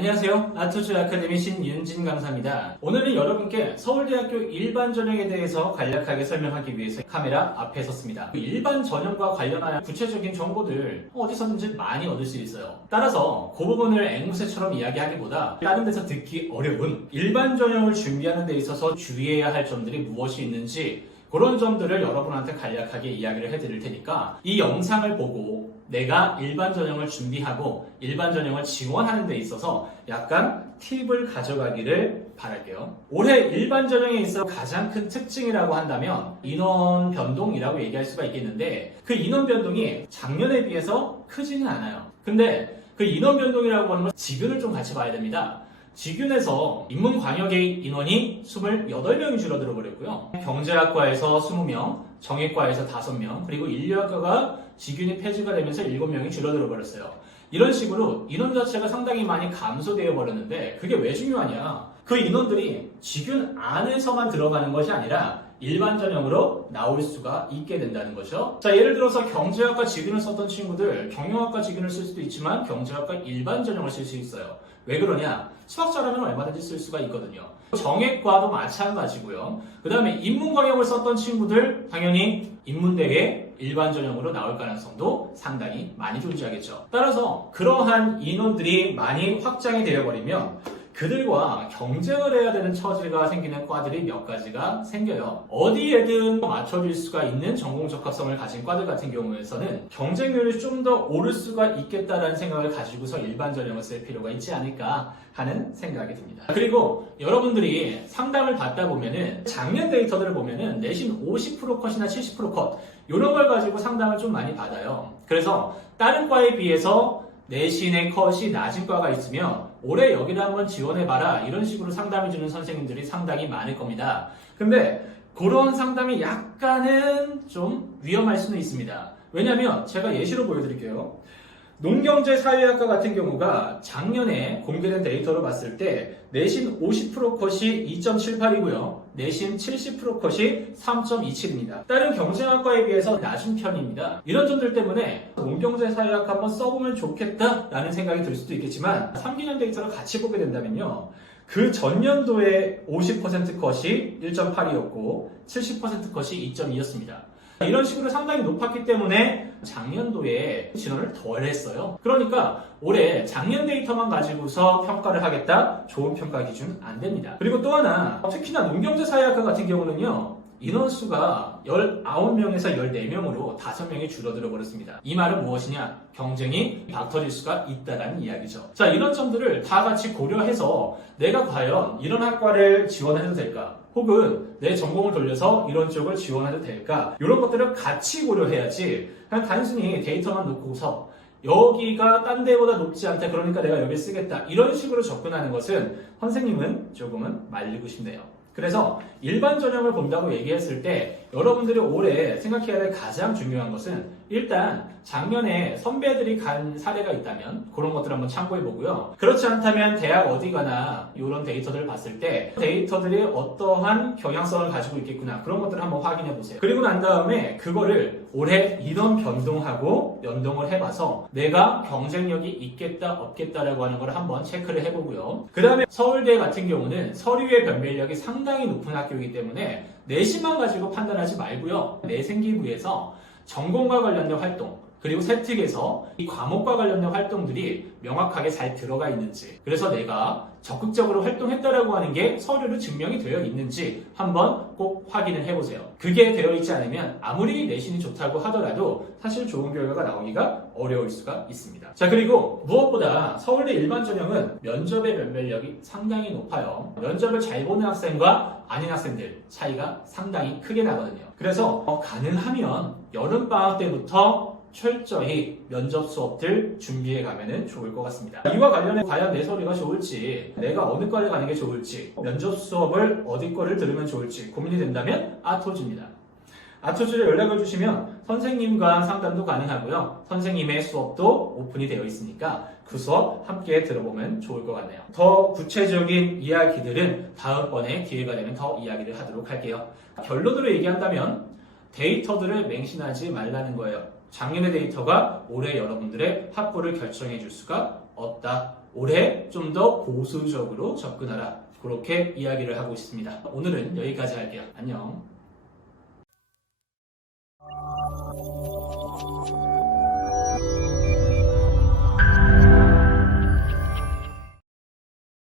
안녕하세요. 아토즈 아카데미 신윤진 강사입니다. 오늘은 여러분께 서울대학교 일반 전형에 대해서 간략하게 설명하기 위해서 카메라 앞에 섰습니다. 일반 전형과 관련한 구체적인 정보들 어디서든지 많이 얻을 수 있어요. 따라서 그 부분을 앵무새처럼 이야기하기보다 다른 데서 듣기 어려운 일반 전형을 준비하는 데 있어서 주의해야 할 점들이 무엇이 있는지 그런 점들을 여러분한테 간략하게 이야기를 해드릴 테니까 이 영상을 보고 내가 일반 전형을 준비하고 일반 전형을 지원하는 데 있어서 약간 팁을 가져가기를 바랄게요. 올해 일반 전형에 있어 가장 큰 특징이라고 한다면 인원 변동이라고 얘기할 수가 있겠는데 그 인원 변동이 작년에 비해서 크지는 않아요. 근데 그 인원 변동이라고 하는 건 지균을 좀 같이 봐야 됩니다. 지균에서 인문광역의 인원이 28명이 줄어들어 버렸고요. 경제학과에서 20명, 정액과에서 5명, 그리고 인류학과가 지균이 폐지가 되면서 7명이 줄어들어 버렸어요. 이런 식으로 인원 자체가 상당히 많이 감소되어 버렸는데 그게 왜 중요하냐? 그 인원들이 지균 안에서만 들어가는 것이 아니라 일반 전형으로 나올 수가 있게 된다는 거죠. 자, 예를 들어서 경제학과 지균을 썼던 친구들 경영학과 지균을 쓸 수도 있지만 경제학과 일반 전형을 쓸 수 있어요. 왜 그러냐? 수학자라면 얼마든지 쓸 수가 있거든요. 정액과도 마찬가지고요. 그 다음에 인문광역을 썼던 친구들 당연히 인문대회 일반 전형으로 나올 가능성도 상당히 많이 존재하겠죠. 따라서 그러한 인원들이 많이 확장이 되어버리면 그들과 경쟁을 해야 되는 처지가 생기는 과들이 몇 가지가 생겨요. 어디에든 맞춰질 수가 있는 전공 적합성을 가진 과들 같은 경우에서는 경쟁률이 좀 더 오를 수가 있겠다라는 생각을 가지고서 일반 전형을 쓸 필요가 있지 않을까 하는 생각이 듭니다. 그리고 여러분들이 상담을 받다 보면은 작년 데이터들을 보면은 내신 50% 컷이나 70% 컷 이런 걸 가지고 상담을 좀 많이 받아요. 그래서 다른 과에 비해서 내신의 컷이 낮은 과가 있으면 올해 여기를 한번 지원해봐라 이런 식으로 상담해주는 선생님들이 상당히 많을 겁니다. 근데 그런 상담이 약간은 좀 위험할 수는 있습니다. 왜냐하면 제가 예시로 보여드릴게요. 농경제사회학과 같은 경우가 작년에 공개된 데이터로 봤을 때 내신 50% 컷이 2.78이고요. 내신 70% 컷이 3.27입니다. 다른 경제학과에 비해서 낮은 편입니다. 이런 점들 때문에 농경제사회학 한번 써보면 좋겠다라는 생각이 들 수도 있겠지만 3기년 데이터를 같이 보게 된다면요. 그 전년도에 50% 컷이 1.8이었고 70% 컷이 2.2였습니다. 이런 식으로 상당히 높았기 때문에 작년도에 진원을 덜 했어요. 그러니까 올해 작년 데이터만 가지고서 평가를 하겠다? 좋은 평가 기준 안 됩니다. 그리고 또 하나, 특히나 농경제사회학과 같은 경우는요. 인원수가 19명에서 14명으로 5명이 줄어들어 버렸습니다. 이 말은 무엇이냐? 경쟁이 닥터질 수가 있다는 이야기죠. 자, 이런 점들을 다 같이 고려해서 내가 과연 이런 학과를 지원해도 될까? 혹은 내 전공을 돌려서 이런 쪽을 지원해도 될까? 이런 것들을 같이 고려해야지 그냥 단순히 데이터만 놓고서 여기가 딴 데보다 높지 않다 그러니까 내가 여기 쓰겠다 이런 식으로 접근하는 것은 선생님은 조금은 말리고 싶네요. 그래서 일반 전형을 본다고 얘기했을 때 여러분들이 올해 생각해야 될 가장 중요한 것은 일단 작년에 선배들이 간 사례가 있다면 그런 것들 한번 참고해 보고요. 그렇지 않다면 대학 어디 가나 이런 데이터들을 봤을 때 데이터들이 어떠한 경향성을 가지고 있겠구나 그런 것들을 한번 확인해 보세요. 그리고 난 다음에 그거를 올해 인원 변동하고 연동을 해봐서 내가 경쟁력이 있겠다 없겠다라고 하는 걸 한번 체크를 해보고요. 그 다음에 서울대 같은 경우는 서류의 변별력이 상당히 높은 학교이기 때문에 내신만 가지고 판단하지 말고요. 내생기부에서 전공과 관련된 활동 그리고 세특에서 이 과목과 관련된 활동들이 명확하게 잘 들어가 있는지 그래서 내가 적극적으로 활동했다라고 하는 게 서류로 증명이 되어 있는지 한번 꼭 확인을 해보세요. 그게 되어 있지 않으면 아무리 내신이 좋다고 하더라도 사실 좋은 결과가 나오기가 어려울 수가 있습니다. 자, 그리고 무엇보다 서울대 일반 전형은 면접의 변별력이 상당히 높아요. 면접을 잘 보는 학생과 아닌 학생들 차이가 상당히 크게 나거든요. 그래서 가능하면 여름방학 때부터 철저히 면접 수업들 준비해 가면 좋을 것 같습니다. 이와 관련해 과연 내 서류가 좋을지 내가 어느 과를 가는 게 좋을지 면접 수업을 어디 거를 들으면 좋을지 고민이 된다면 아토즈입니다. 아토즈에 연락을 주시면 선생님과 상담도 가능하고요. 선생님의 수업도 오픈이 되어 있으니까 그 수업 함께 들어보면 좋을 것 같네요. 더 구체적인 이야기들은 다음번에 기회가 되면 더 이야기를 하도록 할게요. 결론으로 얘기한다면 데이터들을 맹신하지 말라는 거예요. 작년의 데이터가 올해 여러분들의 학부를 결정해 줄 수가 없다. 올해 좀 더 보수적으로 접근하라. 그렇게 이야기를 하고 있습니다. 오늘은 여기까지 할게요. 안녕.